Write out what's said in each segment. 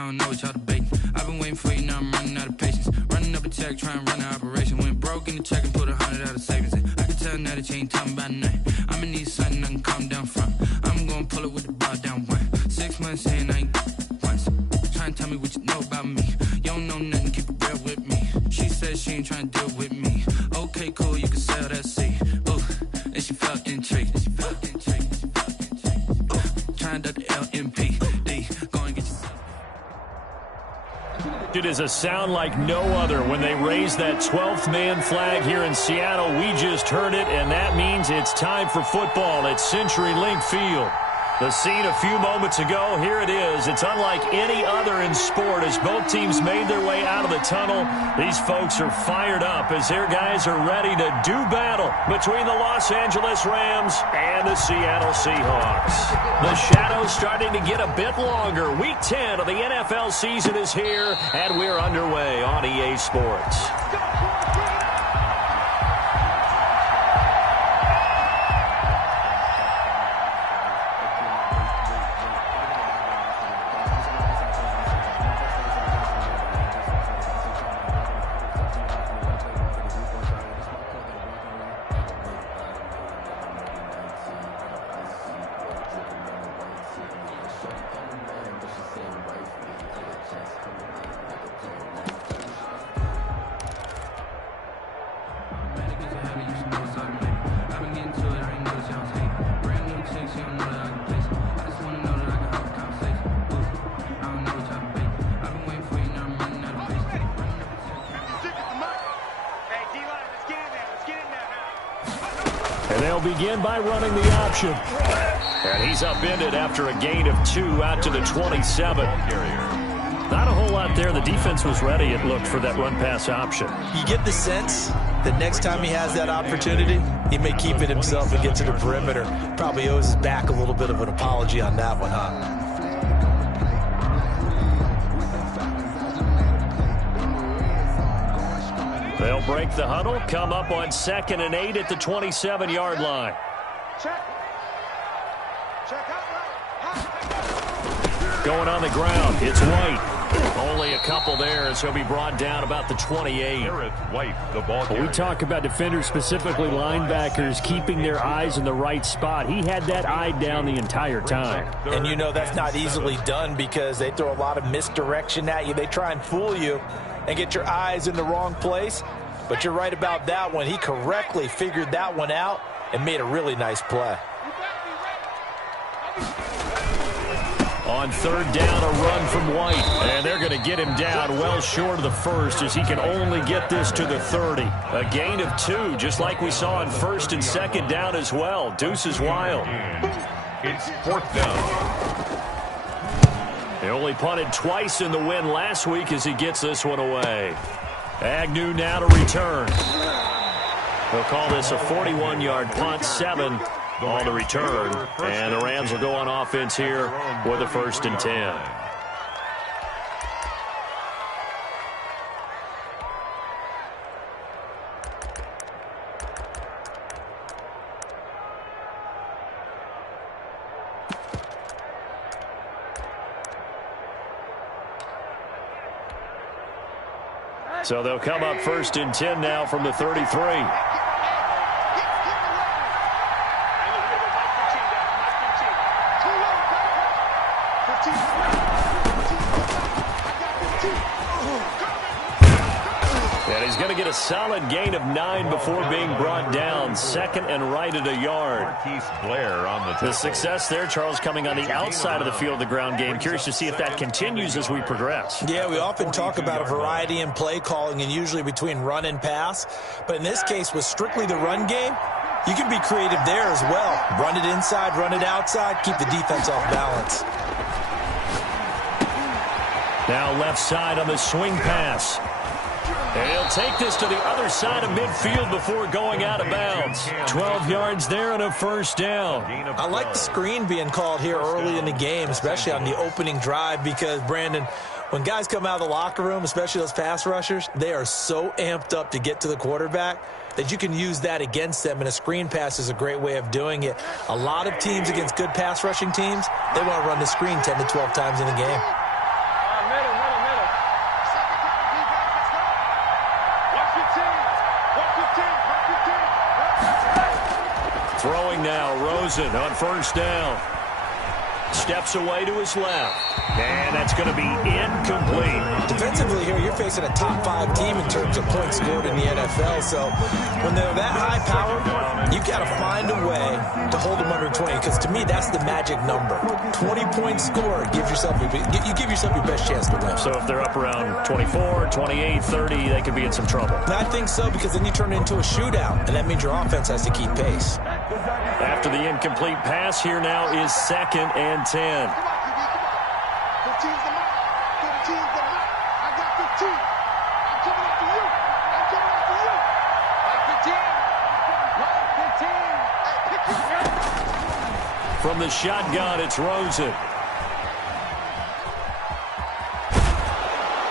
I don't know what y'all debating. I've been waiting for you, now I'm running out of patience. Running up a check, trying to run an operation. Went broke in the check and put 100 out of savings in. I can tell now that you ain't talking about nothing. I'ma need something I can calm down from. I'm gonna pull it with the bar down one. 6 months in, I ain't once. Trying to tell me what you know about me. You don't know nothing, keep it real with me. She said she ain't trying to deal with me. Okay, cool, you can sell that seat. Ooh, and she felt intrigued. Trying to the LMPD. Go and get yourself. It is a sound like no other when they raise that 12th man flag here in Seattle. We just heard it, and that means it's time for football at CenturyLink Field. The scene a few moments ago, here it is. It's unlike any other in sport as both teams made their way out of the tunnel. These folks are fired up as their guys are ready to do battle between the Los Angeles Rams and the Seattle Seahawks. The shadow's starting to get a bit longer. Week 10 of the NFL season is here, and we're underway on EA Sports. And they'll begin by running the option. And he's upended after a gain of 2 out to the 27. Not a whole lot there. The defense was ready, it looked, for that run-pass option. You get the sense that next time he has that opportunity, he may keep it himself and get to the perimeter. Probably owes his back a little bit of an apology on that one, huh? They'll break the huddle, come up on 2nd and 8 at the 27-yard line. Going on the ground, it's White. Only a couple there as he'll be brought down about the 28. White, the ball carrier. We talk about defenders, specifically linebackers, keeping their eyes in the right spot. He had that eye down the entire time. And you know that's not easily done because they throw a lot of misdirection at you. They try and fool you and get your eyes in the wrong place. But you're right about that one. He correctly figured that one out and made a really nice play. On 3rd down, a run from White. And they're going to get him down well short of the first as he can only get this to the 30. A gain of 2, just like we saw on 1st and 2nd down as well. Deuce is wild. It's 4th down. He only punted twice in the win last week as he gets this one away. Agnew now to return. They'll call this a 41-yard punt, 7 on the return. And the Rams will go on offense here with a 1st and 10. So they'll come up 1st and 10 now from the 33. And he's going to get a solid gain of 9 before being brought down. 2nd and right at a yard. Blair on the success there, Charles, coming on the outside of the field, the ground game. Curious to see if that continues as we progress. Yeah, we often talk about a variety in play calling and usually between run and pass. But in this case, with strictly the run game, you can be creative there as well. Run it inside, run it outside, keep the defense off balance. Now left side on the swing pass. And he'll take this to the other side of midfield before going out of bounds. 12 yards there and a 1st down. I like the screen being called here early in the game, especially on the opening drive, because, Brandon, when guys come out of the locker room, especially those pass rushers, they are so amped up to get to the quarterback that you can use that against them, and a screen pass is a great way of doing it. A lot of teams against good pass rushing teams, they want to run the screen 10 to 12 times in a game. Rosen on first down. Steps away to his left. And that's going to be incomplete. Defensively here, you're facing a top 5 team in terms of points scored in the NFL. So when they're that high power, you've got to find a way to hold them under 20. Because to me, that's the magic number. 20 points scored, you give yourself your best chance to win. So if they're up around 24, 28, 30, they could be in some trouble. And I think so, because then you turn it into a shootout, and that means your offense has to keep pace. After the incomplete pass, here now is 2nd and 10. From the shotgun, it's Rosen.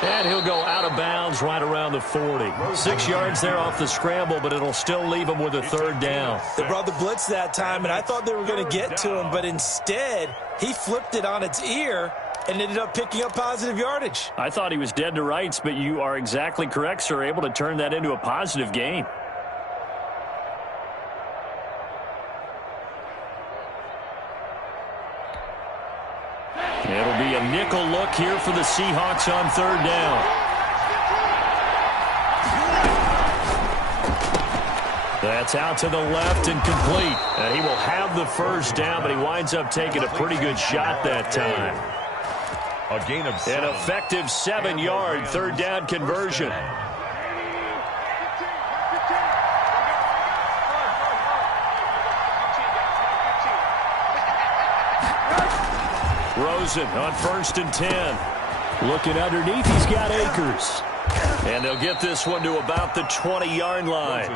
And he'll go out of bounds right around the 40. 6 yards there off the scramble, but it'll still leave him with a 3rd down. They brought the blitz that time, and I thought they were going to get to him, but instead, he flipped it on its ear and ended up picking up positive yardage. I thought he was dead to rights, but you are exactly correct, sir, able to turn that into a positive gain. It'll be a nickel look here for the Seahawks on 3rd down. That's out to the left and complete. And he will have the 1st down, but he winds up taking a pretty good shot that time. A gain of 7. An effective 7-yard 3rd down conversion. Rosen on 1st and 10. Looking underneath, he's got Akers. And they'll get this one to about the 20-yard line.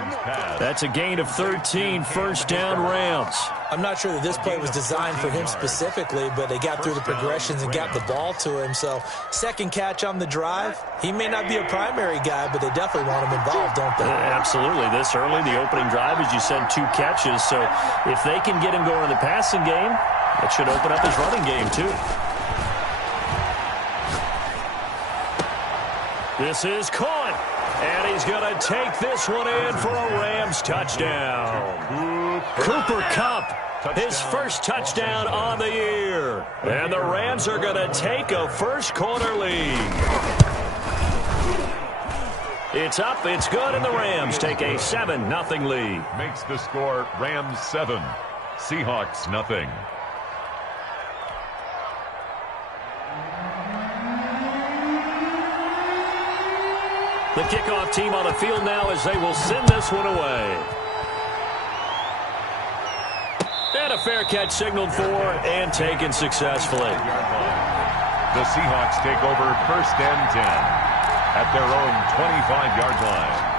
That's a gain of 13, 1st down Rams. I'm not sure that this play was designed for him specifically, but they got through the progressions and got the ball to him. So 2nd catch on the drive. He may not be a primary guy, but they definitely want him involved, don't they? Absolutely. This early, the opening drive, as you said, 2 catches. So if they can get him going in the passing game, it should open up his running game, too. This is caught. And he's going to take this one in for a Rams touchdown. Cooper Kupp, his first touchdown on the year. And the Rams are going to take a first-quarter lead. It's up, it's good, and the Rams take a 7-0 lead. Makes the score Rams 7, Seahawks 0. The kickoff team on the field now as they will send this one away. And a fair catch signaled for and taken successfully. The Seahawks take over 1st and 10 at their own 25-yard line.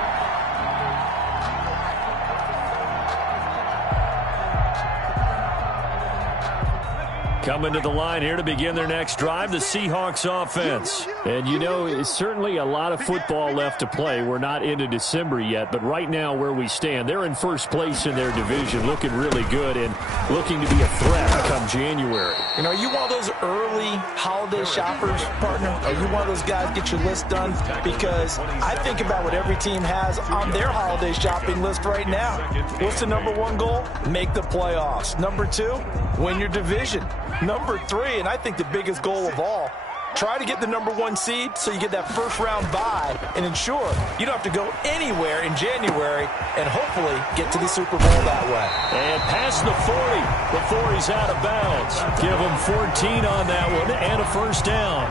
Coming to the line here to begin their next drive, the Seahawks offense. And, you know, it's certainly a lot of football left to play. We're not into December yet, but right now where we stand, they're in 1st place in their division, looking really good and looking to be a threat come January. You know, are you one of those early holiday shoppers, partner? Are you one of those guys get your list done? Because I think about what every team has on their holiday shopping list right now. What's the #1 goal? Make the playoffs. #2, win your division. #3, and I think the biggest goal of all, try to get the #1 seed so you get that 1st-round bye and ensure you don't have to go anywhere in January and hopefully get to the Super Bowl that way. And past the 40 before he's out of bounds. Give him 14 on that one and a 1st down.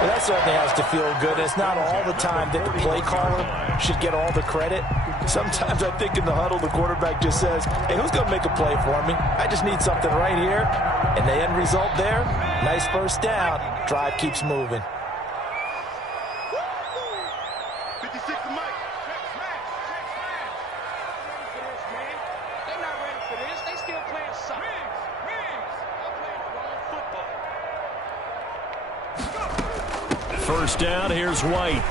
Well, that certainly has to feel good. It's not all the time that the play caller should get all the credit. Sometimes I think in the huddle, the quarterback just says, hey, who's going to make a play for me? I just need something right here. And the end result there, nice 1st down. Drive keeps moving. First down, here's White.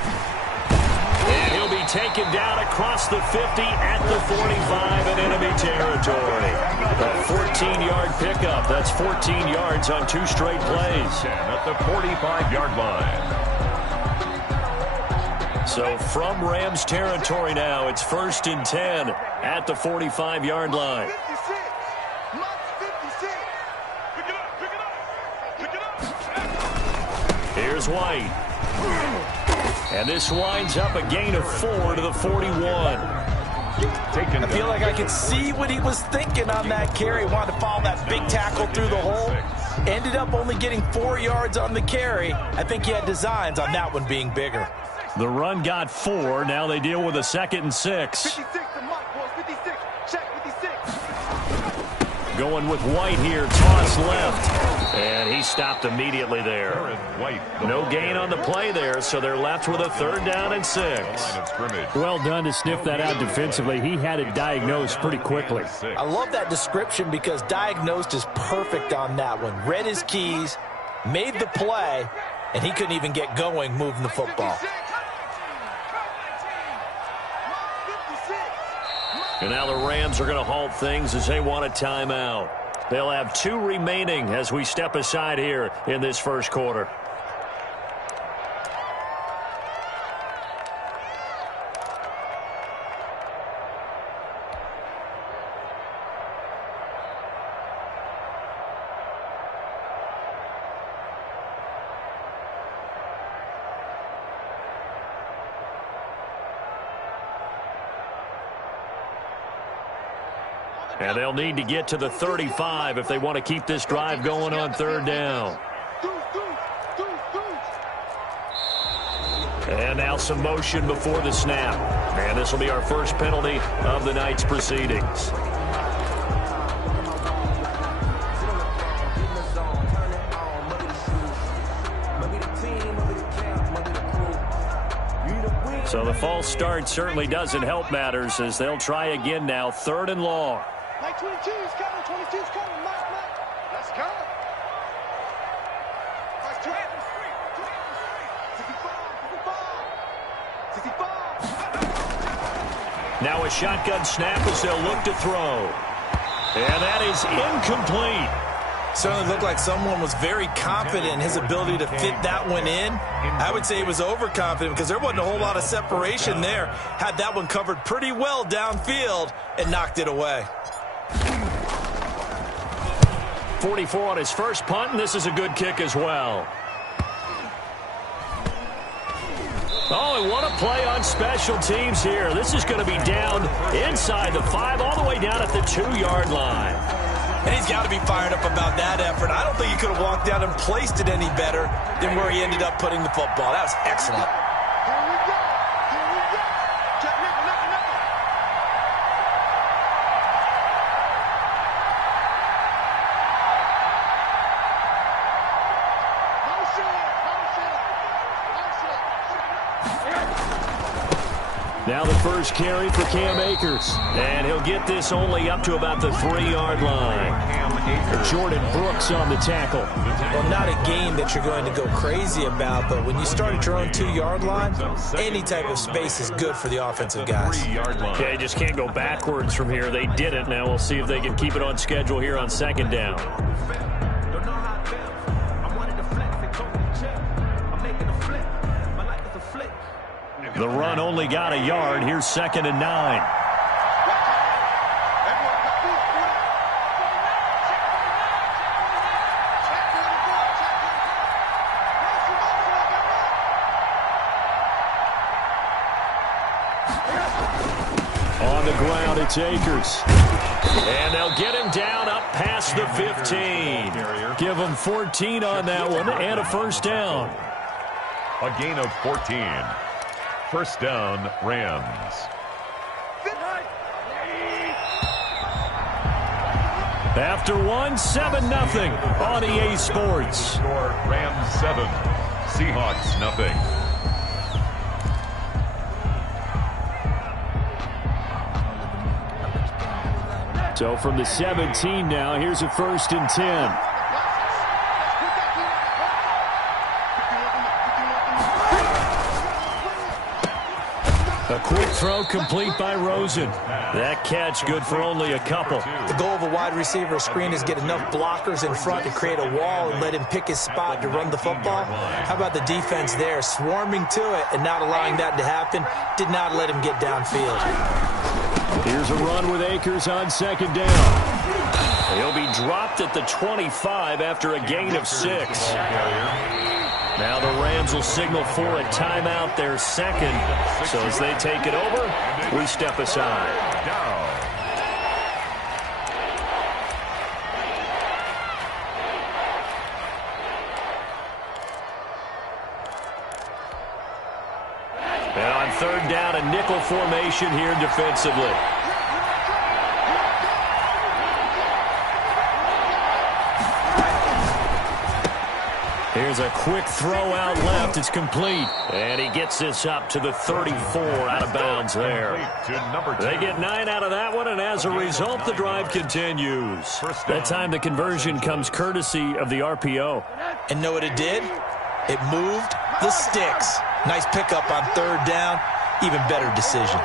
And he'll be taken down across the 50 at the 45 in enemy territory. A 14-yard pickup. That's 14 yards on 2 straight plays. At the 45-yard line. So from Rams territory now, it's 1st and 10 at the 45-yard line. Here's White. And this winds up a gain of 4 to the 41. I feel like I could see what he was thinking on that carry. Wanted to follow that big tackle through the hole. Ended up only getting 4 yards on the carry. I think he had designs on that one being bigger. The run got 4. Now they deal with a 2nd and 6. 56 to Mike, boys. 56. Check 56. Going with White here. Toss left. And he stopped immediately there. No gain on the play there, so they're left with a 3rd down and 6. Well done to sniff that out defensively. He had it diagnosed pretty quickly. I love that description because diagnosed is perfect on that one. Read his keys, made the play, and he couldn't even get going moving the football. And now the Rams are going to halt things as they want a timeout. They'll have 2 remaining as we step aside here in this first quarter. And they'll need to get to the 35 if they want to keep this drive going on 3rd down. And now some motion before the snap. And this will be our first penalty of the night's proceedings. So the false start certainly doesn't help matters as they'll try again now, 3rd and long. Mike 22's coming, 22's coming, Mike. Let's go. Mike 2 65. Now a shotgun snap as they'll look to throw. And that is incomplete. Certainly looked like someone was very confident in his ability to fit that one in. I would say he was overconfident because there wasn't a whole lot of separation there. Had that one covered pretty well downfield and knocked it away. 44 on his first punt, and this is a good kick as well. Oh, and what a play on special teams here. This is going to be down inside the 5, all the way down at the 2-yard line. And he's got to be fired up about that effort. I don't think he could have walked down and placed it any better than where he ended up putting the football. That was excellent. Here we go. Here we go. Check nickel, nickel, nickel. Now the first carry for Cam Akers. And he'll get this only up to about the 3-yard line. Jordan Brooks on the tackle. Well, not a game that you're going to go crazy about, but when you start at your own 2-yard line, any type of space is good for the offensive guys. Yeah, you just can't go backwards from here. They didn't. Now we'll see if they can keep it on schedule here on 2nd down. The run only got a yard. Here's 2nd and 9. On the ground, it's Akers. And they'll get him down up past the 15. Give him 14 on that one and a 1st down. A gain of 14. 1st down, Rams. After 1, 7-0 on EA Sports. Score Rams 7, Seahawks 0. So from the 17 now, here's a 1st and 10. A quick throw complete by Rosen. That catch good for only a couple. The goal of a wide receiver screen is get enough blockers in front to create a wall and let him pick his spot to run the football. How about the defense there, swarming to it and not allowing that to happen? Did not let him get downfield. Here's a run with Akers on 2nd down. He'll be dropped at the 25 after a gain of 6. Now the Rams will signal for a timeout, their second. So as they take it over, we step aside. And on third down, a nickel formation here defensively. Here's a quick throw out left. It's complete. And he gets this up to the 34 out of bounds there. They get 9 out of that one, and as a result, the drive continues. That time the conversion comes courtesy of the RPO. And know what it did? It moved the sticks. Nice pickup on third down. Even better decision.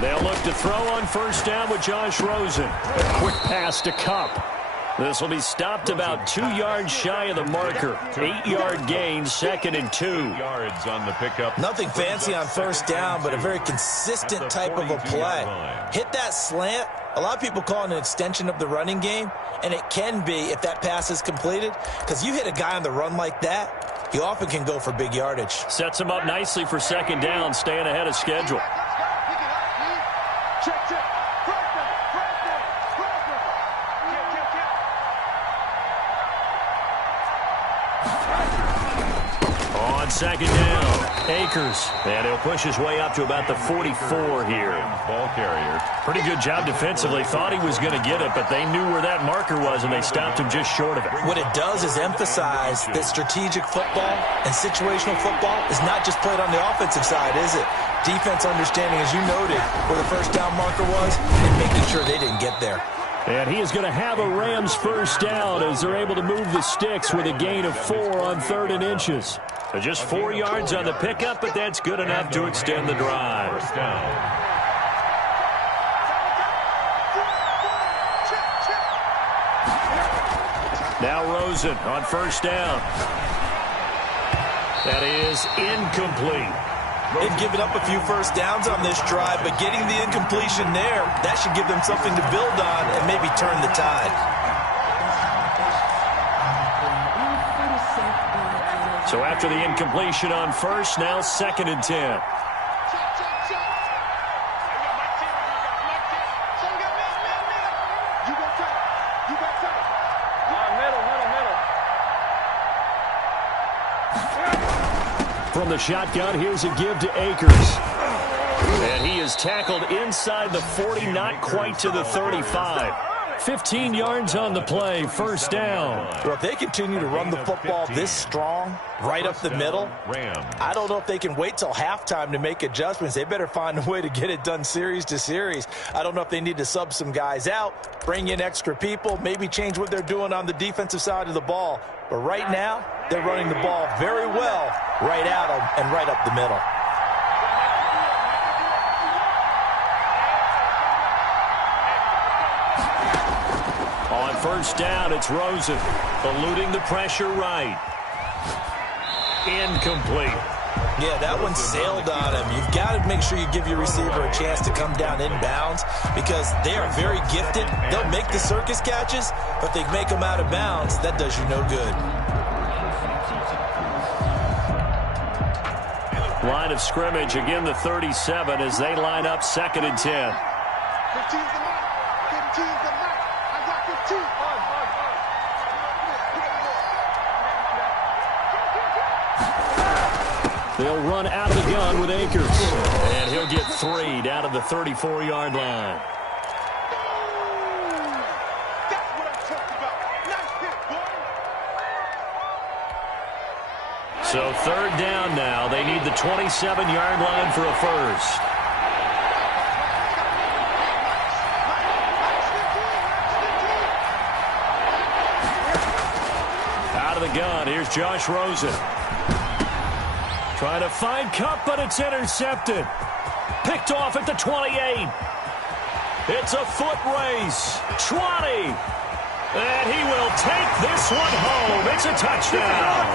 They'll look to throw on first down with Josh Rosen. A quick pass to Kupp. This will be stopped about 2 yards shy of the marker. 8-yard gain, 2nd and 2. Yards on the pickup. Nothing fancy on first down, but a very consistent type of a play. Hit that slant. A lot of people call it an extension of the running game, and it can be if that pass is completed, because you hit a guy on the run like that, he often can go for big yardage. Sets him up nicely for second down, staying ahead of schedule. On second down, Akers. And he'll push his way up to about the 44 here. Ball carrier. Pretty good job defensively. Thought he was going to get it, but they knew where that marker was, and they stopped him just short of it. What it does is emphasize that strategic football and situational football is not just played on the offensive side, is it? Defense understanding, as you noted, where the first down marker was and making sure they didn't get there. And he is going to have a Rams first down as they're able to move the sticks with a gain of 4 on 3rd and inches. Just 4 yards on the pickup, but that's good enough to extend the drive. First down. Now Rosen on first down. That is incomplete. They've given up a few first downs on this drive, but getting the incompletion there, that should give them something to build on and maybe turn the tide. So after the incompletion on first, now 2nd and 10. From the shotgun, here's a give to Akers. And he is tackled inside the 40, not quite to the 35. 15 yards on the play, first down. Well, if they continue to run the football this strong, right up the middle, I don't know if they can wait till halftime to make adjustments. They better find a way to get it done series to series. I don't know if they need to sub some guys out, bring in extra people, maybe change what they're doing on the defensive side of the ball. But right now, they're running the ball very well right at them and right up the middle. On first down, it's Rosen, eluding the pressure right. Incomplete. Yeah, that one sailed on him. You've got to make sure you give your receiver a chance to come down inbounds because they are very gifted. They'll make the circus catches, but they make them out of bounds. That does you no good. Line of scrimmage, again the 37 as they line up 2nd and 10. 15's the mark. 15's the mark. I got 15. They'll run out of the gun with Akers. And he'll get 3 down to the 34-yard line. That's what I'm talking about. Nice hit, boy. So 3rd down now. They need the 27-yard line for a first. Out of the gun, here's Josh Rosen. Trying to find Kupp, but it's intercepted. Picked off at the 28. It's a foot race. 20. And he will take this one home. It's a touchdown.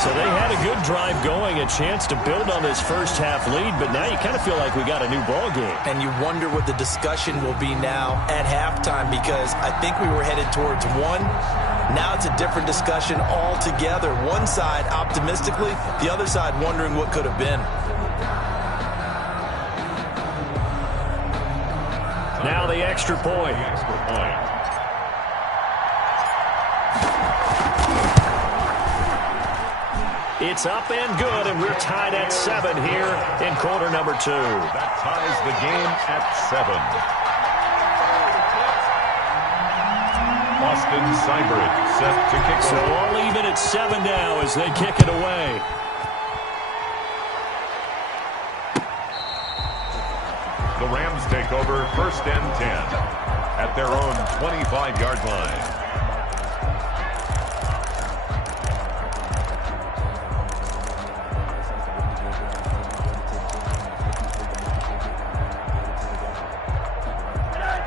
So they had a good drive going, a chance to build on this first-half lead, but now you kind of feel like we got a new ball game. And you wonder what the discussion will be now at halftime, because I think we were headed towards one. Now it's a different discussion altogether. One side optimistically, the other side wondering what could have been. Now the extra point. It's up and good, and we're tied at 7 here in quarter number 2. That ties the game at 7. Austin Seibert set to kick. So all even at 7 now as they kick it away. The Rams take over 1st and 10 at their own 25-yard line.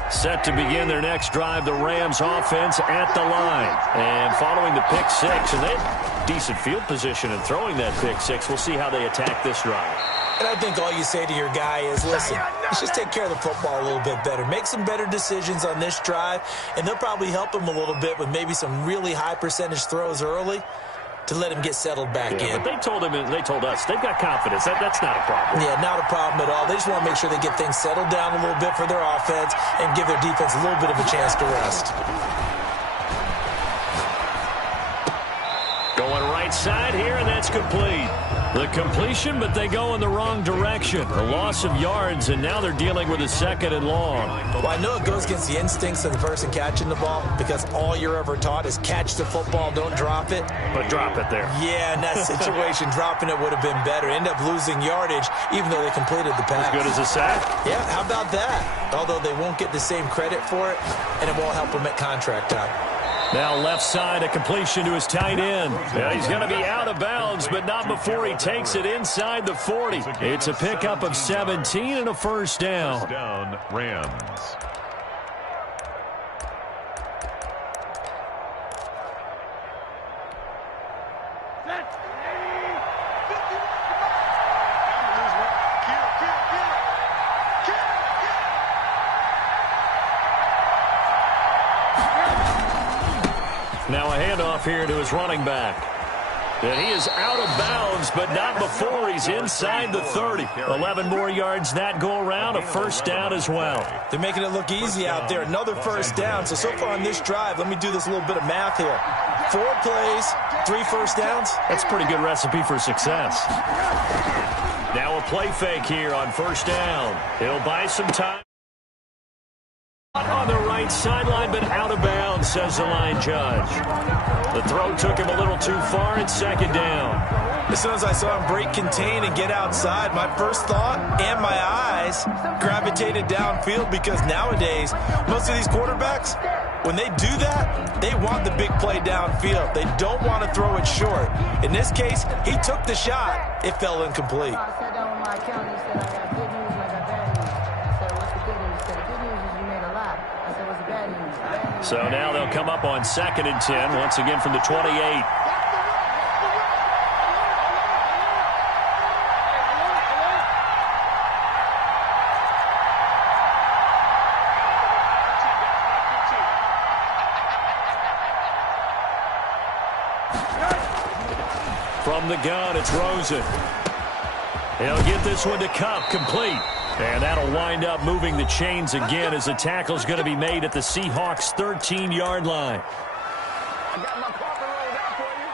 Set to begin their next drive, the Rams offense at the line. And following the pick 6, and they had decent field position in throwing that pick 6. We'll see how they attack this drive. And I think all you say to your guy is, listen, let's just take care of the football a little bit better. Make some better decisions on this drive, and they'll probably help him a little bit with maybe some really high percentage throws early to let him get settled back in. But they told us they've got confidence. That's not a problem. Yeah, not a problem at all. They just want to make sure they get things settled down a little bit for their offense and give their defense a little bit of a chance to rest. Going right side here, and that's complete. The completion, but they go in the wrong direction. A loss of yards, and now they're dealing with a 2nd and long. Well, I know it goes against the instincts of the person catching the ball, because all you're ever taught is catch the football, don't drop it. But drop it there. Yeah, in that situation, dropping it would have been better. End up losing yardage, even though they completed the pass. As good as a sack? Yeah, how about that? Although they won't get the same credit for it, and it won't help them at contract time. Now left side, a completion to his tight end. Yeah, he's going to be out of bounds, but not before he takes it inside the 40. It's a pickup of 17 and a first down. First down, Rams. Now a handoff here to his running back. And he is out of bounds, but not before he's inside the 30. 11 more yards that go around, a first down as well. They're making it look easy out there. Another first down. So far on this drive, let me do this little bit of math here. 4 plays, 3 first downs. That's a pretty good recipe for success. Now a play fake here on first down. He'll buy some time. On the right sideline, but out of bounds, says the line judge. The throw took him a little too far. It's 2nd down. As soon as I saw him break contain and get outside, my first thought and my eyes gravitated downfield, because nowadays, most of these quarterbacks, when they do that, they want the big play downfield. They don't want to throw it short. In this case, he took the shot. It fell incomplete. I sat down with my accountant. He said, I got good news and I got bad news. I said, what's the good news? He said, the good news is you made a lot. I said, what's the bad news? The bad news. So now they'll come up on 2nd and 10, once again from the 28. From the gun, it's Rosen. He'll get this one to Cup, complete. And that'll wind up moving the chains again as the tackle's going to be made at the Seahawks' 13-yard line. I got my carpet rolled out for you.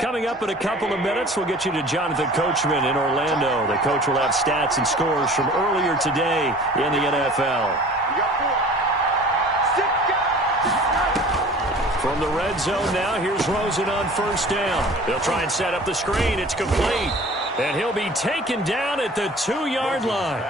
Coming up in a couple of minutes, we'll get you to Jonathan Coachman in Orlando. The coach will have stats and scores from earlier today in the NFL. From the red zone now, here's Rosen on first down. They'll try and set up the screen. It's complete. And he'll be taken down at the 2-yard line.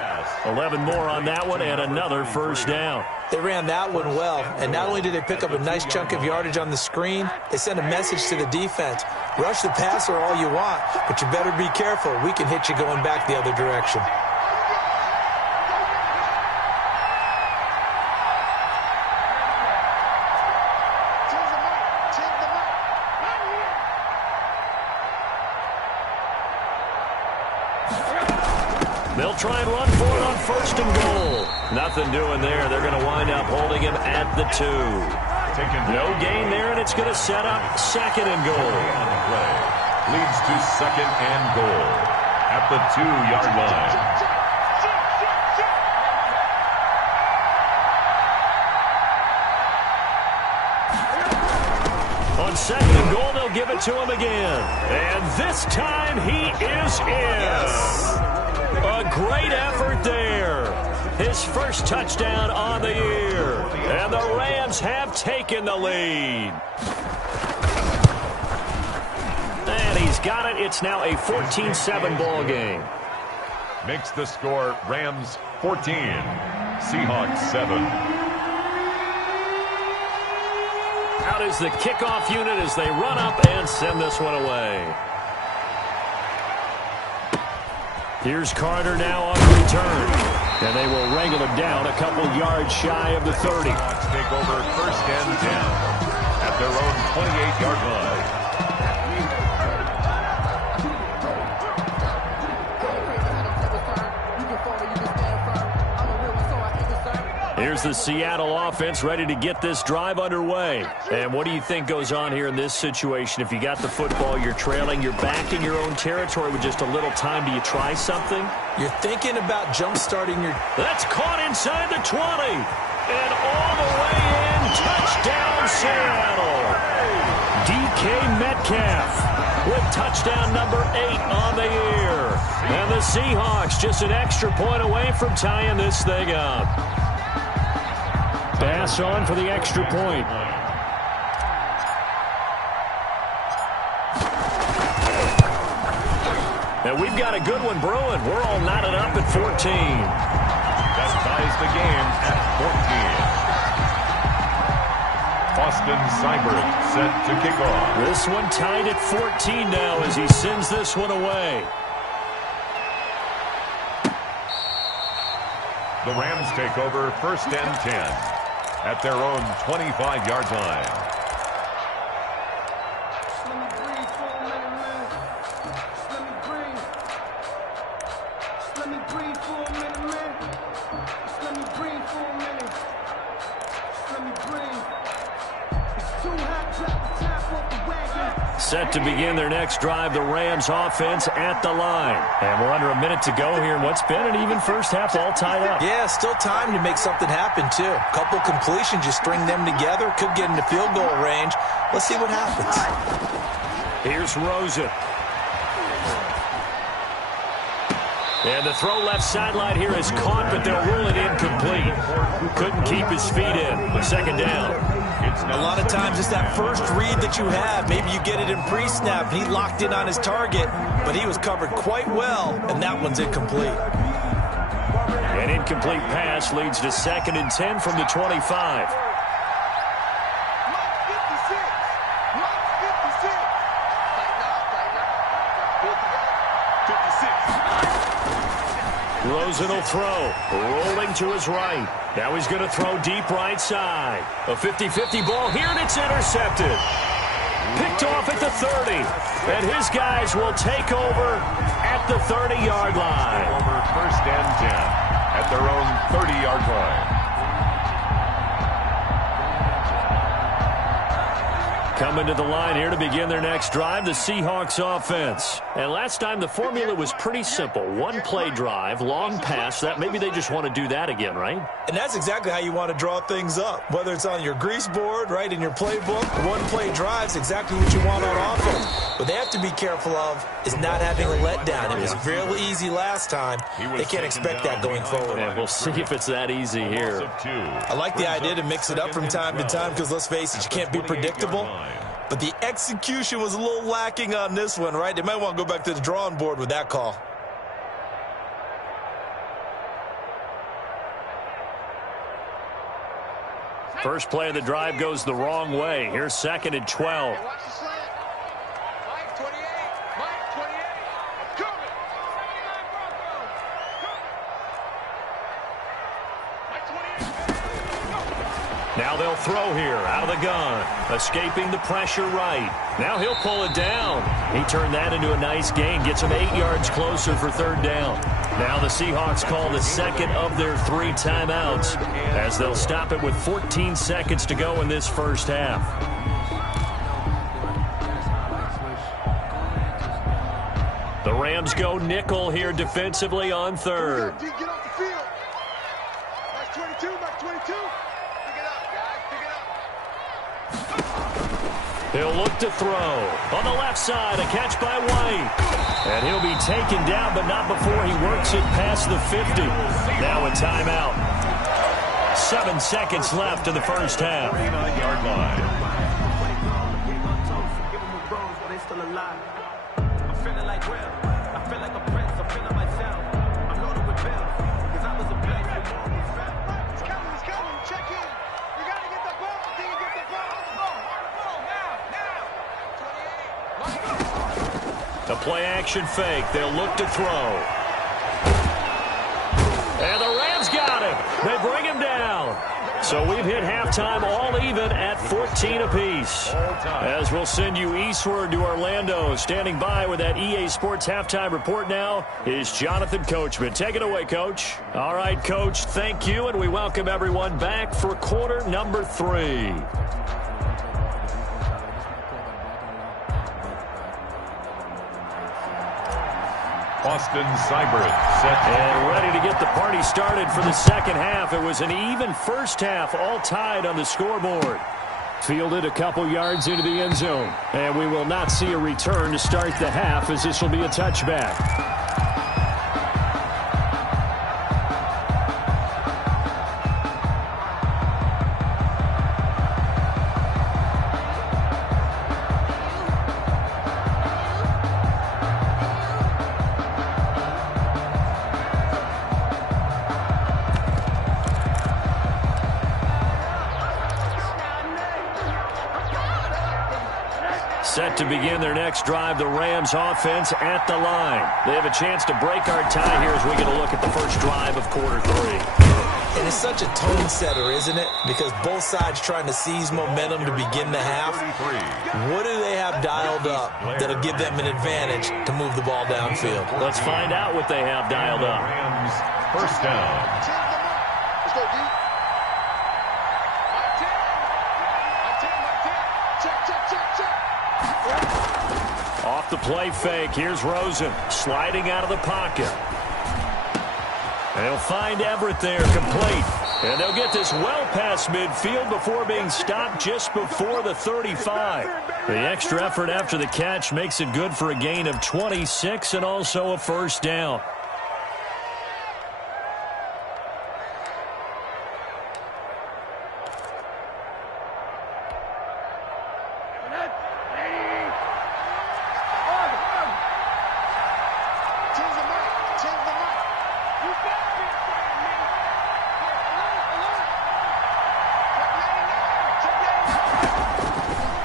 11 more on that one and another first down. They ran that one well, and not only did they pick up a nice chunk of yardage on the screen, they sent a message to the defense. Rush the passer all you want, but you better be careful. We can hit you going back the other direction. They'll try and run for it on 1st and goal. Nothing doing there. They're going to wind up holding him at the 2. No gain there, and it's going to set up 2nd and goal. On the play. Leads to 2nd and goal at the 2-yard line. On 2nd and goal, they'll give it to him again. And this time he is in. A great effort there. His first touchdown on the year. And the Rams have taken the lead. And he's got it. It's now a 14-7 ball game. Makes the score Rams 14, Seahawks 7. Out is the kickoff unit as they run up and send this one away. Here's Carter now on the return. And they will wrangle him down a couple yards shy of the 30. Seahawks take over 1st and 10 at their own 28-yard line. Here's the Seattle offense ready to get this drive underway. And what do you think goes on here in this situation? If you got the football, you're trailing, you're back in your own territory with just a little time. Do you try something? You're thinking about jump-starting your... That's caught inside the 20. And all the way in. Touchdown, Seattle. DK Metcalf with touchdown number 8 on the year. And the Seahawks just an extra point away from tying this thing up. Pass on for the extra point. And we've got a good one brewing. We're all knotted up at 14. That ties the game at 14. Austin Seibert set to kick off. This one tied at 14 now as he sends this one away. The Rams take over 1st and 10 at their own 25-yard line. Let me breathe for a minute, man. Let me breathe. Let me breathe for a minute, man. Let me breathe for a minute. Let me breathe. It's too hot, drop the top off the wagon. Set to begin their next drive, the Rams offense at the line. And we're under a minute to go here in what's been an even first half all tied up. Yeah, still time to make something happen, too. A couple completions, you string them together, could get into field goal range. Let's see what happens. Here's Rosen. And the throw left sideline here is caught, but they'll rule it incomplete. Couldn't keep his feet in. 2nd down. A lot of times it's that first read that you have. Maybe you get it in pre-snap, and he locked in on his target, but he was covered quite well, and that one's incomplete. An incomplete pass leads to 2nd and 10 from the 25. Rosen will throw, rolling to his right. Now he's going to throw deep right side. A 50-50 ball here, and it's intercepted. Picked off at the 30. And his guys will take over at the 30-yard line. Over 1st and 10 at their own 30-yard line. Coming to the line here to begin their next drive, the Seahawks offense. And last time the formula was pretty simple. One play drive, long pass. That maybe they just want to do that again, right? And that's exactly how you want to draw things up. Whether it's on your grease board, right, in your playbook, one play drive's exactly what you want on offense. What they have to be careful of is not having a letdown. It was real easy last time. They can't expect that going forward. And we'll see if it's that easy here. I like the idea to mix it up from time to time because, let's face it, you can't be predictable. But the execution was a little lacking on this one, right? They might want to go back to the drawing board with that call. First play of the drive goes the wrong way. Here's 2nd and 12. Now they'll throw here out of the gun. Escaping the pressure right. Now he'll pull it down. He turned that into a nice gain. Gets him 8 yards closer for 3rd down. Now the Seahawks call the second of their 3 timeouts as they'll stop it with 14 seconds to go in this first half. The Rams go nickel here defensively on 3rd. Get off the field. That's 22, that's 22. He'll look to throw. On the left side, a catch by White. And he'll be taken down, but not before he works it past the 50. Now a timeout. 7 seconds left in the first half. 39-yard line. I'm feeling like real. I feel like a prince. I'm feeling myself. I'm loaded with bills. Because I was a place where more was felt. It's coming, it's coming. Check in. You got to get the ball. Then you get the ball. The play-action fake. They'll look to throw. And the Rams got him. They bring him down. So we've hit halftime all even at 14 apiece. As we'll send you eastward to Orlando. Standing by with that EA Sports halftime report now is Jonathan Coachman. Take it away, Coach. All right, Coach, thank you, and we welcome everyone back for quarter number 3. Austin Seibert set. And ready to get the party started for the second half. It was an even first half, all tied on the scoreboard. Fielded a couple yards into the end zone. And we will not see a return to start the half, as this will be a touchback. Set to begin their next drive, the Rams offense at the line. They have a chance to break our tie here as we get a look at the first drive of quarter 3. And it's such a tone setter, isn't it? Because both sides trying to seize momentum to begin the half. What do they have dialed up that'll give them an advantage to move the ball downfield? Let's find out what they have dialed up. Rams first down. Let's go, D. Check. Off the play fake, here's Rosen sliding out of the pocket. And he'll find Everett there, complete. And they'll get this well past midfield before being stopped just before the 35. The extra effort after the catch makes it good for a gain of 26 and also a first down.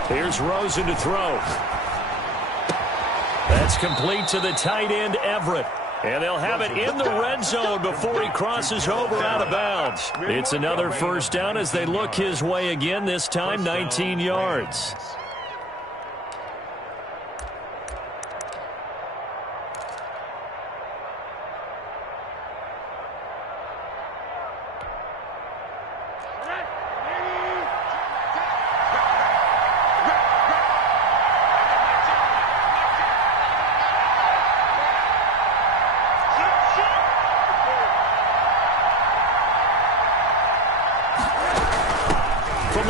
Here's Rosen to throw. That's complete to the tight end, Everett. And they'll have it in the red zone before he crosses over out of bounds. It's another first down as they look his way again, this time 19 yards.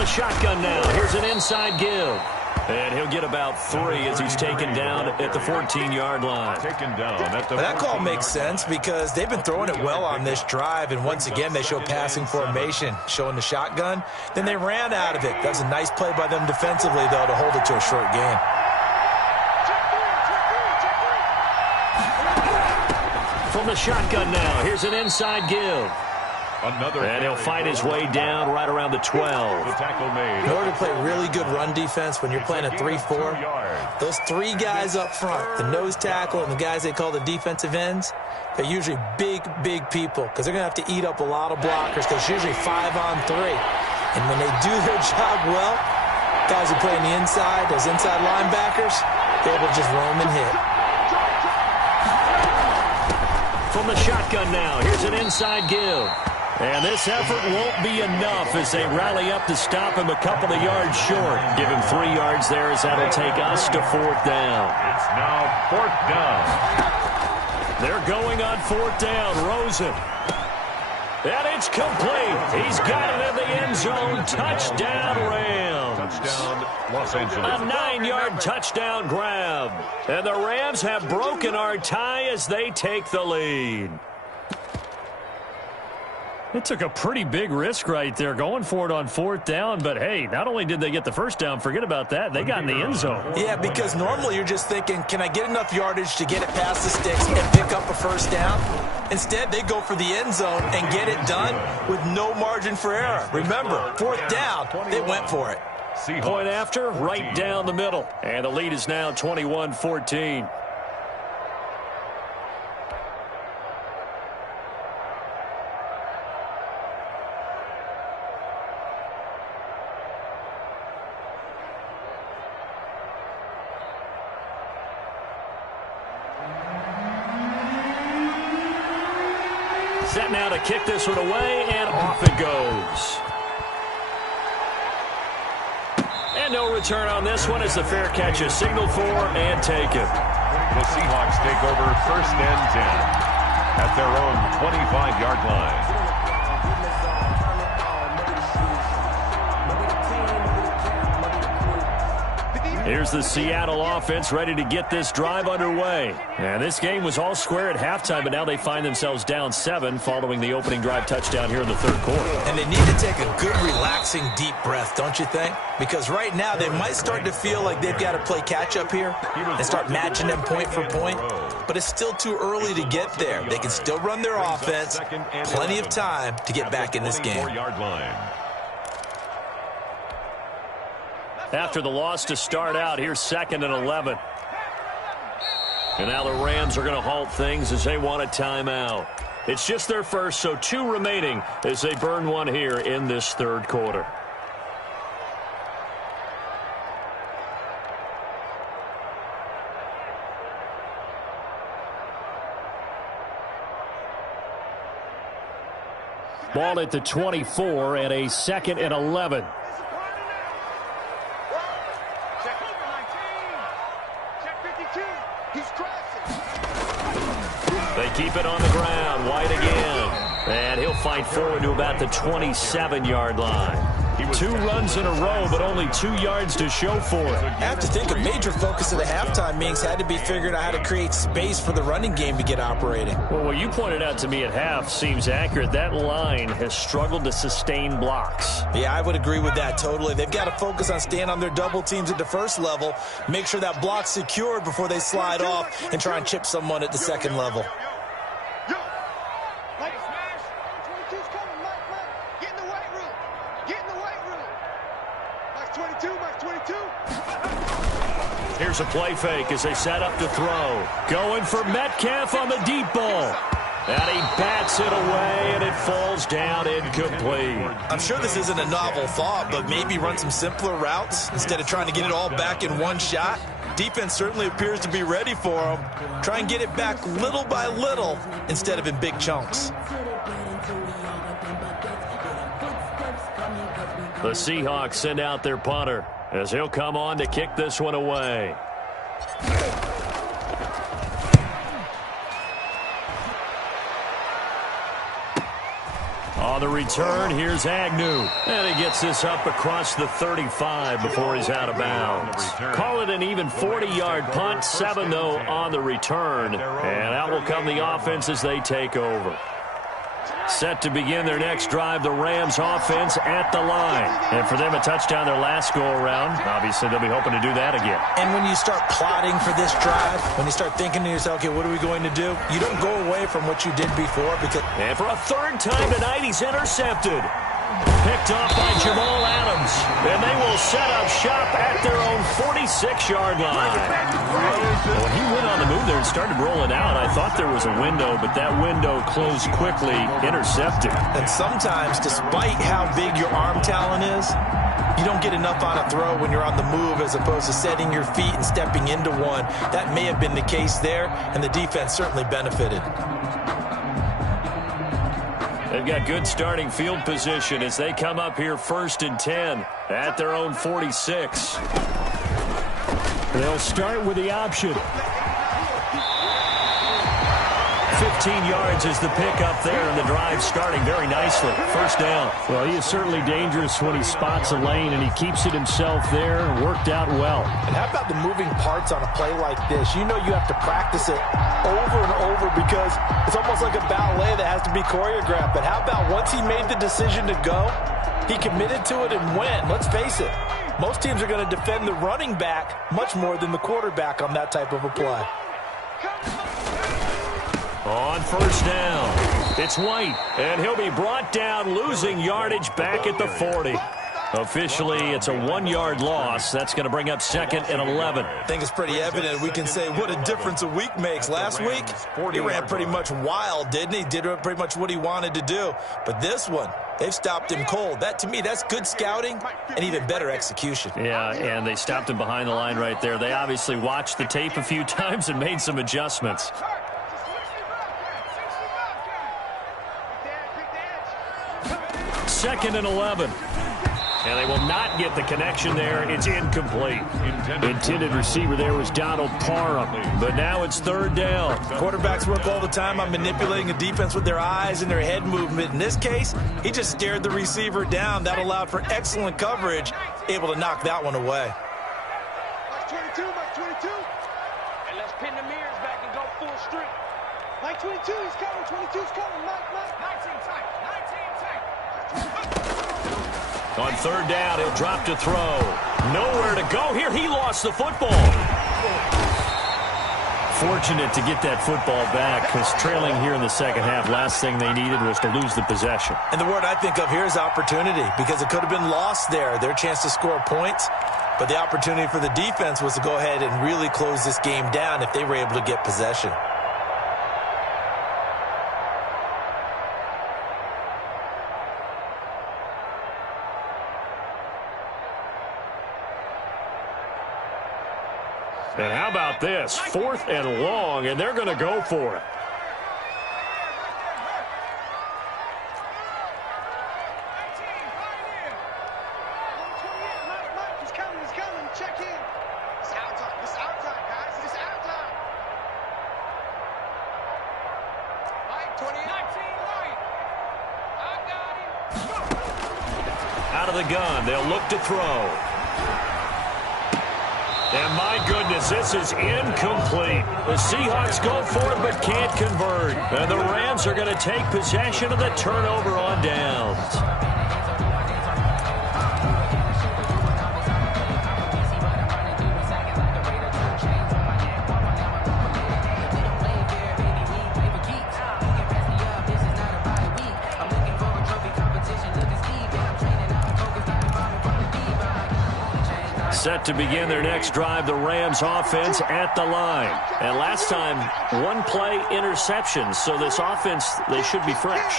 Shotgun now. Here's an inside give. And he'll get about 3 as he's taken down at the 14-yard line. Taken down at the That call makes sense because they've been throwing it well on this drive, and once again they show passing formation, showing the shotgun. Then they ran out of it. That was a nice play by them defensively, though, to hold it to a short game. From the shotgun now, here's an inside give. And he'll fight his way down right around the 12. The tackle made. In order to play really good run defense when you're playing a 3-4, those 3 guys up front, the nose tackle and the guys they call the defensive ends, they're usually big, big people because they're going to have to eat up a lot of blockers because it's usually 5-on-3. And when they do their job well, guys who play on the inside, those inside linebackers, they're able to just roam and hit. From the shotgun now, here's an inside give. And this effort won't be enough as they rally up to stop him a couple of yards short. Give him 3 yards there as that'll take us to 4th down. It's now 4th down. They're going on 4th down. Rosen. And it's complete. He's got it in the end zone. Touchdown, Rams. Touchdown, Los Angeles. A 9-yard touchdown grab. And the Rams have broken our tie as they take the lead. It took a pretty big risk right there going for it on 4th down. But, hey, not only did they get the first down, forget about that, they got in the end zone. Yeah, because normally you're just thinking, can I get enough yardage to get it past the sticks and pick up a first down? Instead, they go for the end zone and get it done with no margin for error. Remember, 4th down, they went for it. Point after, right down the middle. And the lead is now 21-14. Set now to kick this one away, and off it goes. And no return on this one as the fair catch is signaled for and taken. The Seahawks take over 1st and 10 at their own 25-yard line. Here's the Seattle offense ready to get this drive underway. And this game was all square at halftime, but now they find themselves down 7 following the opening drive touchdown here in the 3rd quarter. And they need to take a good, relaxing, deep breath, don't you think? Because right now they might start to feel like they've got to play catch-up here and start matching them point for point. But it's still too early to get there. They can still run their offense. Plenty of time to get back in this game. After the loss to start out, here's 2nd and 11. And now the Rams are going to halt things as they want a timeout. It's just their first, so 2 remaining as they burn one here in this 3rd quarter. Ball at the 24 and a 2nd and 11. They keep it on the ground. White again. And he'll fight forward to about the 27-yard line. 2 runs in a row, but only 2 yards to show for it. I have to think a major focus of the halftime meetings had to be figuring out how to create space for the running game to get operating. Well, what you pointed out to me at half seems accurate. That line has struggled to sustain blocks. Yeah, I would agree with that totally. They've got to focus on staying on their double teams at the first level, make sure that block's secured before they slide off and try and chip someone at the second level. Here's a play fake as they set up to throw. Going for Metcalf on the deep ball. And he bats it away, and it falls down incomplete. I'm sure this isn't a novel thought, but maybe run some simpler routes instead of trying to get it all back in one shot. Defense certainly appears to be ready for him. Try and get it back little by little instead of in big chunks. The Seahawks send out their punter as he'll come on to kick this one away. On the return, here's Agnew. And he gets this up across the 35 before he's out of bounds. Call it an even 40-yard punt, 7 though on the return. And out will come the offense as they take over. Set to begin their next drive, the Rams offense at the line. And for them, a touchdown their last go-around. Obviously, they'll be hoping to do that again. And when you start plotting for this drive, when you start thinking to yourself, okay, what are we going to do? You don't go away from what you did before. And for a third time tonight, he's intercepted. Picked off by Jamal Adams. And they will set up shop at their own 46-yard line. When he went on the move there and started rolling out, I thought there was a window, but that window closed quickly, intercepted. And sometimes, despite how big your arm talent is, you don't get enough on a throw when you're on the move as opposed to setting your feet and stepping into one. That may have been the case there, and the defense certainly benefited. They've got good starting field position as they come up here 1st and 10 at their own 46. They'll start with the option. 15 yards is the pickup there, and the drive starting very nicely. First down. Well, he is certainly dangerous when he spots a lane, and he keeps it himself there. Worked out well. And how about the moving parts on a play like this? You know you have to practice it over and over because it's almost like a ballet that has to be choreographed. But how about once he made the decision to go, he committed to it and went. Let's face it, most teams are going to defend the running back much more than the quarterback on that type of a play. On first down, it's White, and he'll be brought down, losing yardage back at the 40. Officially, it's a 1-yard loss. That's going to bring up 2nd and 11. I think it's pretty evident. We can say what a difference a week makes. Last week, he ran pretty much wild, didn't he? Did pretty much what he wanted to do. But this one, they've stopped him cold. That, to me, that's good scouting and even better execution. Yeah, and they stopped him behind the line right there. They obviously watched the tape a few times and made some adjustments. 2nd and 11. And they will not get the connection there. It's incomplete. Intended receiver there was Donald Parham. But now it's 3rd down. Quarterbacks work all the time on manipulating a defense with their eyes and their head movement. In this case, he just stared the receiver down. That allowed for excellent coverage, able to knock that one away. Mike 22, Mike 22. And let's pin the mirrors back and go full strength. Mike 22, he's coming. 22's coming. Mike. 19 tight. 19 tight. On 3rd down, he'll drop to throw. Nowhere to go here. He lost the football. Fortunate to get that football back because trailing here in the second half, last thing they needed was to lose the possession. And the word I think of here is opportunity because it could have been lost there. Their chance to score points. But the opportunity for the defense was to go ahead and really close this game down if they were able to get possession. And how about this? 4th and long, and they're going to go for it. He's coming. Check in. It's our time, guys. It's our time. Mike, 28. 19, right. I got him. Out of the gun, they'll look to throw. And my goodness, this is incomplete. The Seahawks go for it but can't convert. And the Rams are going to take possession of the turnover on downs. Set to begin their next drive, the Rams offense at the line. And last time, 1-play interception. So this offense, they should be fresh.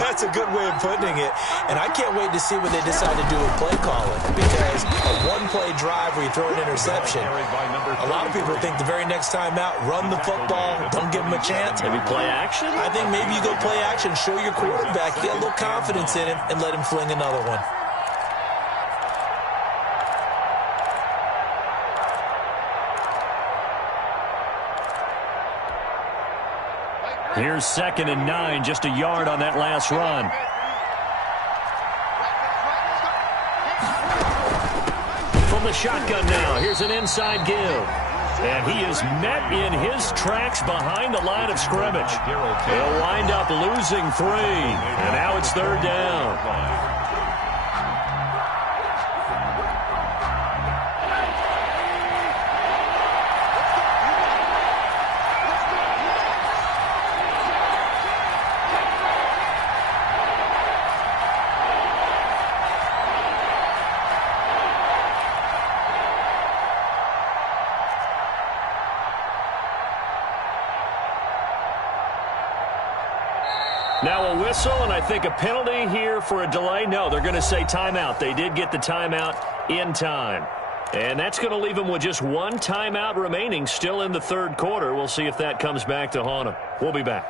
That's a good way of putting it. And I can't wait to see what they decide to do with play calling. Because a 1-play drive where you throw an interception, a lot of people think the very next time out, run the football, don't give them a chance. Maybe play action? I think maybe you go play action, show your quarterback, get a little confidence in him, and let him fling another one. Here's 2nd and 9, just a yard on that last run. From the shotgun now, here's an inside give. And he is met in his tracks behind the line of scrimmage. He'll wind up losing 3. And now it's 3rd down. Now a whistle, and I think a penalty here for a delay. No, they're going to say timeout. They did get the timeout in time. And that's going to leave them with just 1 timeout remaining still in the 3rd quarter. We'll see if that comes back to haunt them. We'll be back.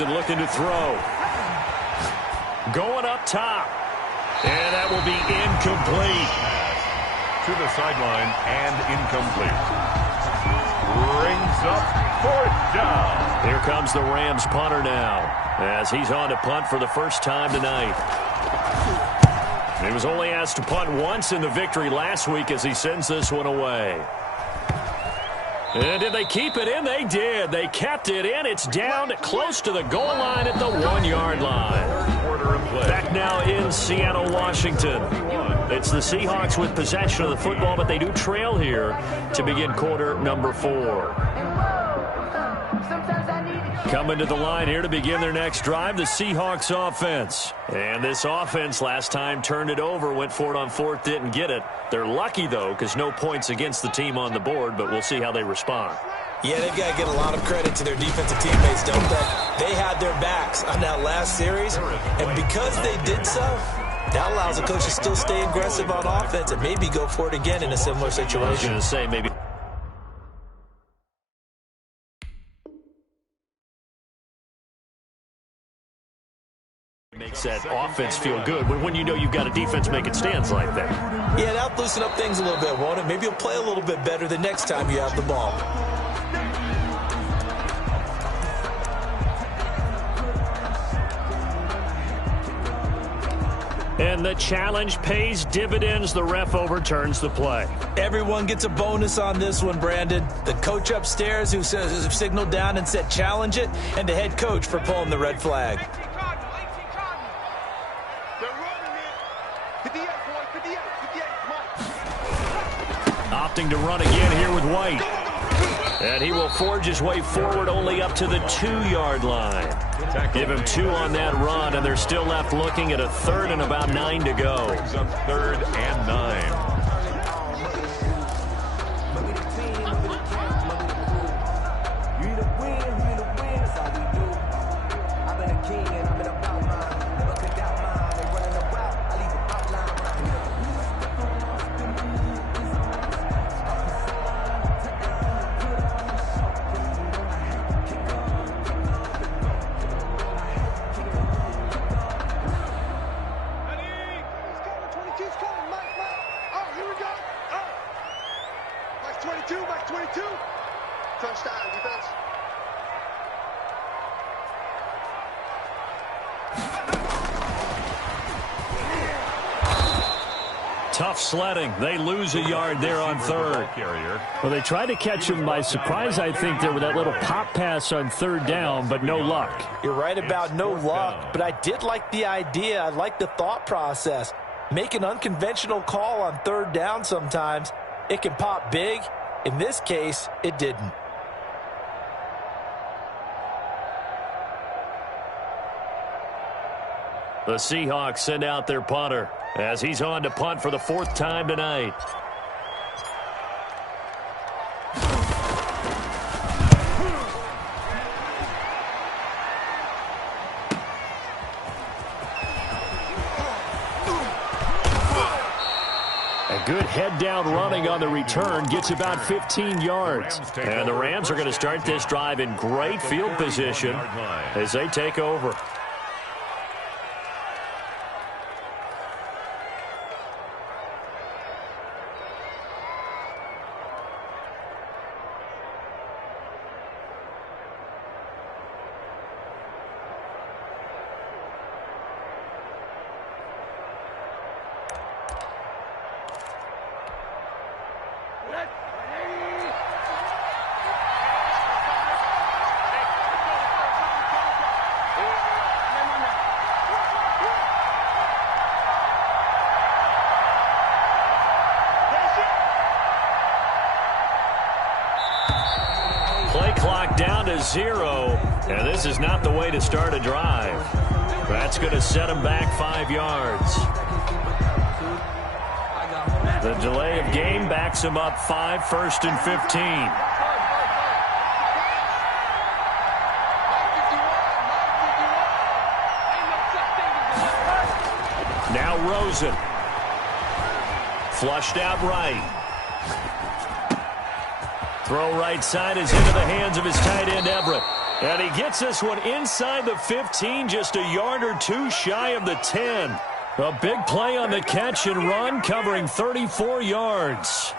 And looking to throw. Going up top. And that will be incomplete. To the sideline and incomplete. Brings up 4th down. Here comes the Rams punter now as he's on to punt for the first time tonight. He was only asked to punt once in the victory last week as he sends this one away. And did they keep it in? They did. They kept it in. It's down close to the goal line at the 1-yard line. Back now in Seattle, Washington. It's the Seahawks with possession of the football, but they do trail here to begin quarter number 4. Coming to the line here to begin their next drive, the Seahawks offense. And this offense last time turned it over, went for it on 4th, didn't get it. They're lucky, though, because no points against the team on the board, but we'll see how they respond. Yeah, they've got to get a lot of credit to their defensive teammates, don't they? They had their backs on that last series, and because they did so, that allows the coach to still stay aggressive on offense and maybe go for it again in a similar situation. I was going to say maybe. Makes that offense feel good when you know you've got a defense making stands like that. Yeah, that'll loosen up things a little bit, won't it? Maybe you'll play a little bit better the next time you have the ball. And the challenge pays dividends. The ref overturns the play. Everyone gets a bonus on this one, Brandon. The coach upstairs who signaled down and said challenge it, and the head coach for pulling the red flag. Opting to run again here with White. And he will forge his way forward only up to the 2-yard line. Give him 2 on that run, and they're still left looking at a 3rd and about 9 to go. Brings up 3rd and 9. Tough sledding. They lose a yard there on 3rd. Well, they tried to catch him by surprise, I think, there with that little pop pass on 3rd down, but no luck. You're right about no luck, but I did like the idea. I like the thought process. Make an unconventional call on 3rd down sometimes. It can pop big. In this case, it didn't. The Seahawks send out their punter as he's on to punt for the 4th time tonight. good head-down running on the return. Gets about 15 yards. And the Rams are going to start this drive in great field position as they take over. Play clock down to 0, and this is not the way to start a drive. That's going to set them back 5 yards. The delay of game backs them up 5, 1st and 15. Now Rosen. Flushed out right. Throw right side is into the hands of his tight end, Everett. And he gets this one inside the 15, just a yard or two shy of the 10. A big play on the catch and run, covering 34 yards.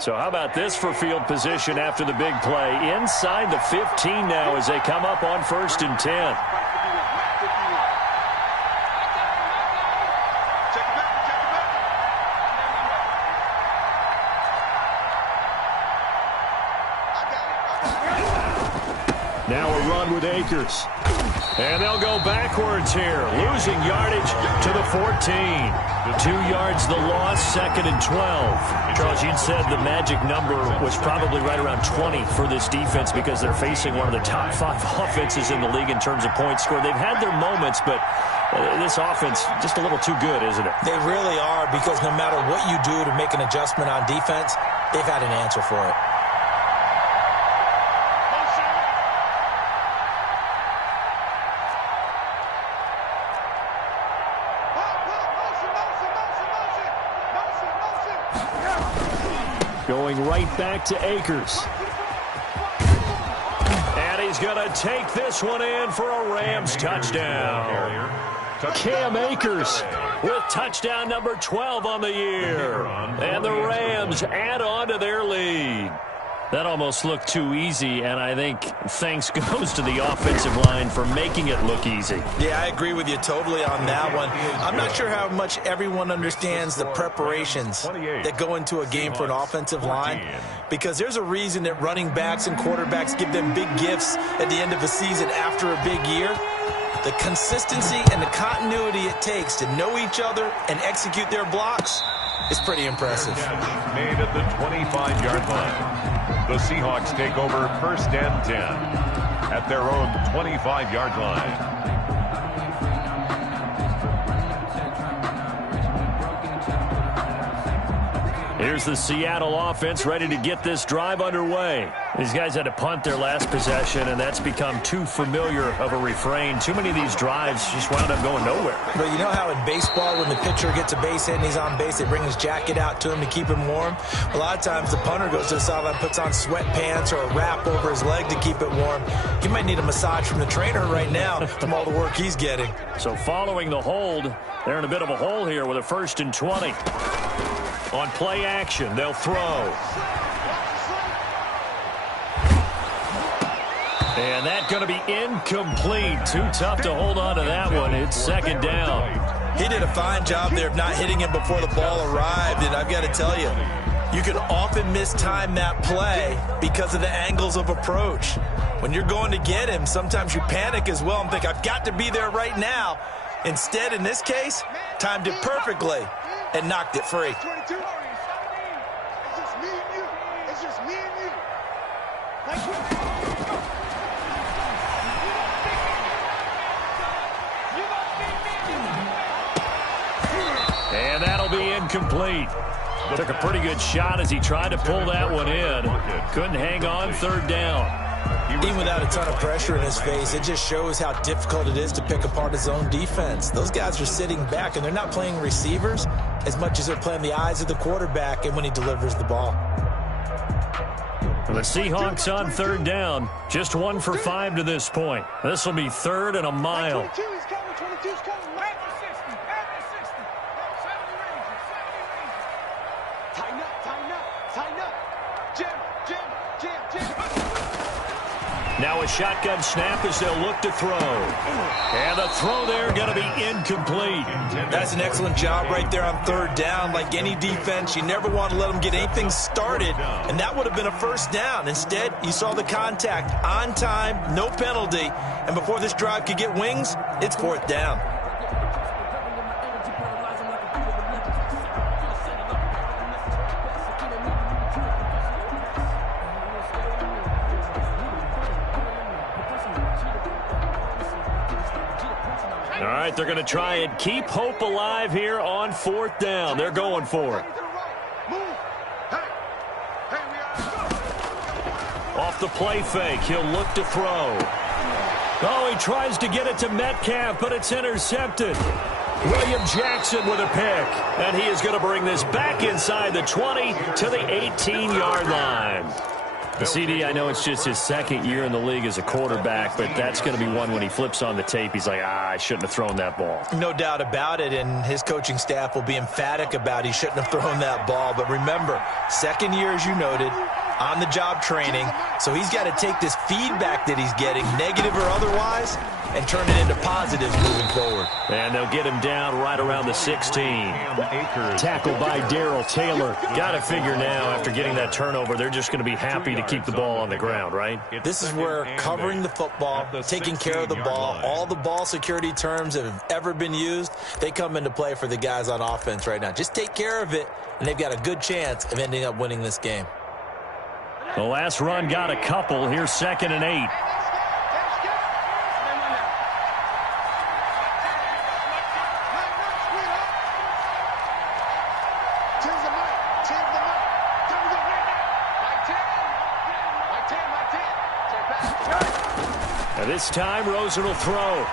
So how about this for field position after the big play? Inside the 15 now as they come up on 1st and 10. Now a run with Akers. And they'll go backwards here, losing yardage to the 14. 2 yards the loss, 2nd and 12. Charles, you'd said the magic number was probably right around 20 for this defense because they're facing one of the top 5 offenses in the league in terms of points scored. They've had their moments, but this offense just a little too good, isn't it? They really are, because no matter what you do to make an adjustment on defense, they've had an answer for it. Going right back to Akers. And he's going to take this one in for a Rams touchdown. Cam Akers with touchdown number 12 on the year. And the Rams add on to their lead. That almost looked too easy, and I think thanks goes to the offensive line for making it look easy. Yeah, I agree with you totally on that one. I'm not sure how much everyone understands the preparations that go into a game for an offensive line, because there's a reason that running backs and quarterbacks give them big gifts at the end of the season after a big year. The consistency and the continuity it takes to know each other and execute their blocks is pretty impressive. Made at the 25-yard line. The Seahawks take over 1st and 10 at their own 25-yard line. Here's the Seattle offense ready to get this drive underway. These guys had to punt their last possession, and that's become too familiar of a refrain. Too many of these drives just wound up going nowhere. But you know how in baseball, when the pitcher gets a base hit and he's on base, they bring his jacket out to him to keep him warm? A lot of times the punter goes to the sideline, puts on sweatpants or a wrap over his leg to keep it warm. He might need a massage from the trainer right now from all the work he's getting. So following the hold, they're in a bit of a hole here with a 1st and 20. On play action, they'll throw. And that's going to be incomplete. Too tough to hold on to that one. It's 2nd down. He did a fine job there of not hitting him before the ball arrived. And I've got to tell you, you can often mistime that play because of the angles of approach. When you're going to get him, sometimes you panic as well and think, I've got to be there right now. Instead, in this case, timed it perfectly and knocked it free. And that'll be incomplete. Took a pretty good shot as he tried to pull that one in. Couldn't hang on third down. Even without a ton of pressure in his face, it just shows how difficult it is to pick apart his own defense. Those guys are sitting back, and they're not playing receivers as much as they're playing the eyes of the quarterback and when he delivers the ball. The Seahawks on third down, just 1 for 5 to this point. This will be 3rd and a mile. 22's coming, 22's coming. Right for 60, right for 60. 70 ranges, 70 ranges. Tighten up, tighten up, tighten up. Jim, Jim, Jim, Jim. Now a shotgun snap as they'll look to throw. And the throw there going to be incomplete. That's an excellent job right there on third down. Like any defense, you never want to let them get anything started, and that would have been a first down. Instead, you saw the contact on time, no penalty, and before this drive could get wings, it's 4th down. All right, they're going to try and keep hope alive here on 4th down. They're going for it. Off the play fake, he'll look to throw. Oh, he tries to get it to Metcalf, but it's intercepted. William Jackson with a pick, and he is going to bring this back inside the 20 to the 18-yard line. The CD, I know it's just his 2nd year in the league as a quarterback, but that's going to be one when he flips on the tape. He's like, I shouldn't have thrown that ball. No doubt about it, and his coaching staff will be emphatic about he shouldn't have thrown that ball. But remember, 2nd year, as you noted, on-the-job training, so he's got to take this feedback that he's getting, negative or otherwise, and turn it into positives moving forward. And they'll get him down right around the 16. Tackled by Darrell Taylor. Got to figure now, after getting that turnover, they're just going to be happy to keep the ball on the ground, right? This is where covering the football, taking care of the ball, all the ball security terms that have ever been used, they come into play for the guys on offense right now. Just take care of it, and they've got a good chance of ending up winning this game. The last run got a couple. Here's 2nd and 8. And this time, Rosen will throw.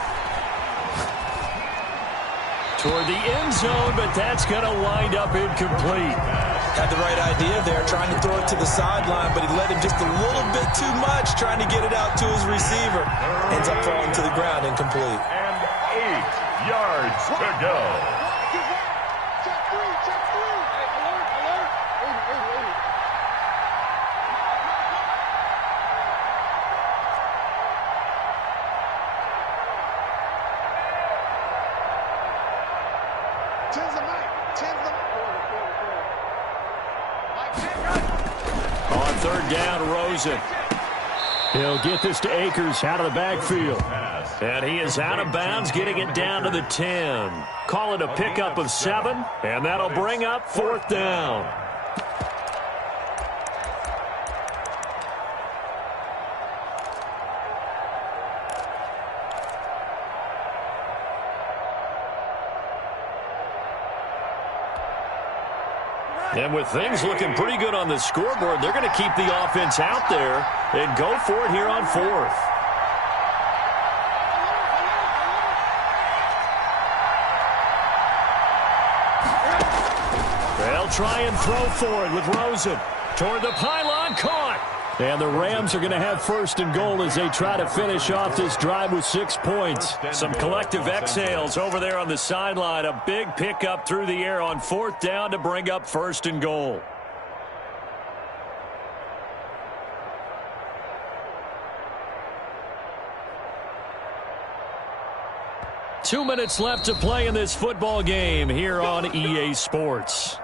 Toward the end zone, but that's going to wind up incomplete. Had the right idea there, trying to throw it to the sideline, but he let him just a little bit too much, trying to get it out to his receiver. Ends up falling to the ground, incomplete. And 8 yards to go. Check 3, check 3. Hey, alert, alert. 80. On 3rd down, Rosen. He'll get this to Akers out of the backfield. And he is out of bounds, getting it down to the 10. Call it a pickup of 7, and that'll bring up 4th down. And with things looking pretty good on the scoreboard, they're going to keep the offense out there and go for it here on 4th. They'll try and throw for it with Rosen. Toward the pylon, caught. And the Rams are going to have 1st and goal as they try to finish off this drive with 6 points. Some collective exhales over there on the sideline. A big pickup through the air on 4th down to bring up 1st and goal. Two minutes left to play in this football game here on EA Sports.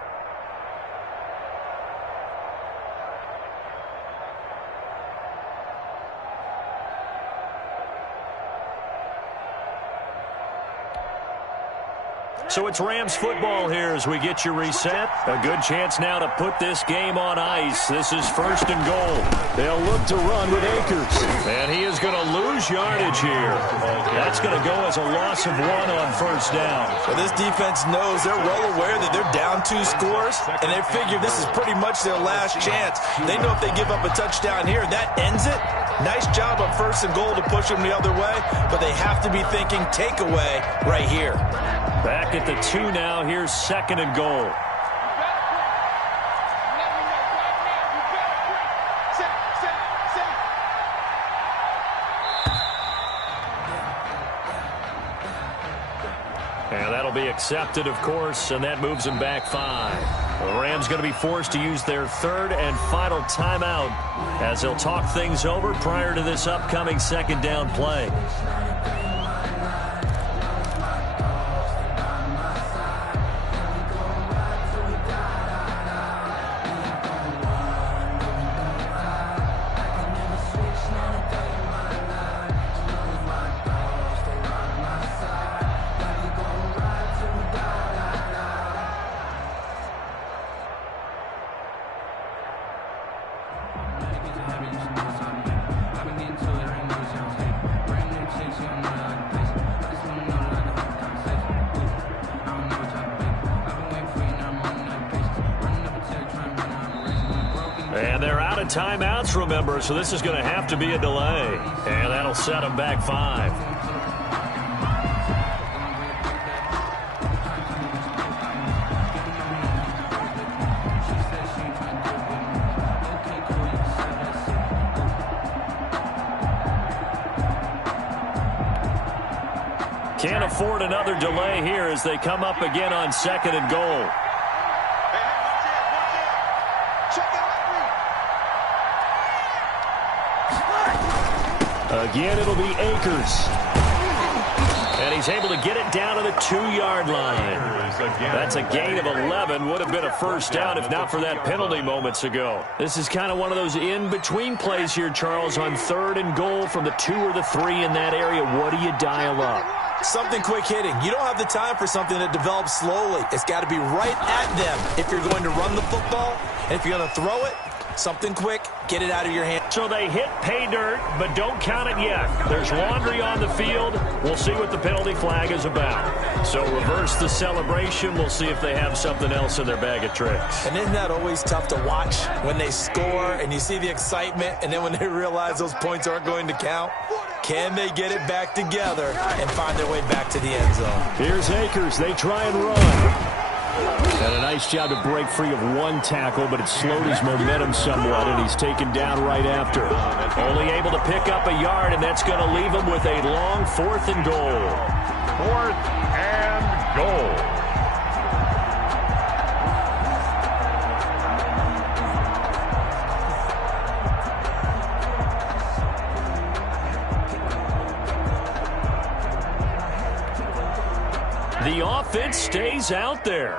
So it's Rams football here as we get you reset. A good chance now to put this game on ice. This is 1st and goal. They'll look to run with Akers. And he is going to lose yardage here. That's going to go as a loss of 1 on 1st down. Well, this defense knows, they're well aware that they're down 2 scores, and they figure this is pretty much their last chance. They know if they give up a touchdown here, that ends it. Nice job on 1st and goal to push them the other way, but they have to be thinking takeaway right here. Back at the 2 now. Here's 2nd and goal. And that'll be accepted, of course, and that moves them back 5. The Rams going to be forced to use their 3rd and final timeout as they'll talk things over prior to this upcoming 2nd down play. And they're out of timeouts, remember, so this is going to have to be a delay. And that'll set them back 5. Can't afford another delay here as they come up again on 2nd and goal. Again, it'll be Akers. And he's able to get it down to the 2-yard line. That's a gain of 11. Would have been a 1st down if not for that penalty moments ago. This is kind of one of those in-between plays here, Charles, on 3rd and goal from the 2 or the 3 in that area. What do you dial up? Something quick hitting. You don't have the time for something that develops slowly. It's got to be right at them if you're going to run the football. And if you're going to throw it, something quick, get it out of your hand. So they hit pay dirt, but don't count it yet. There's laundry on the field. We'll see what the penalty flag is about. So reverse the celebration. We'll see if they have something else in their bag of tricks. And isn't that always tough to watch when they score and you see the excitement, and then when they realize those points aren't going to count? Can they get it back together and find their way back to the end zone? Here's Akers. They try and run. Done a nice job to break free of 1 tackle, but it slowed his momentum somewhat, and he's taken down right after. Only able to pick up a yard, and that's going to leave him with a long 4th and goal. 4th and goal. The offense stays out there.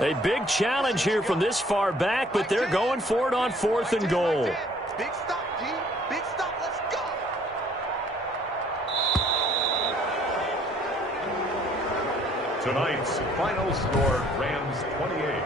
A big challenge here from this far back, but they're going for it on 4th and goal. Big stop, team. Big stop. Let's go. Tonight's final score, Rams 28,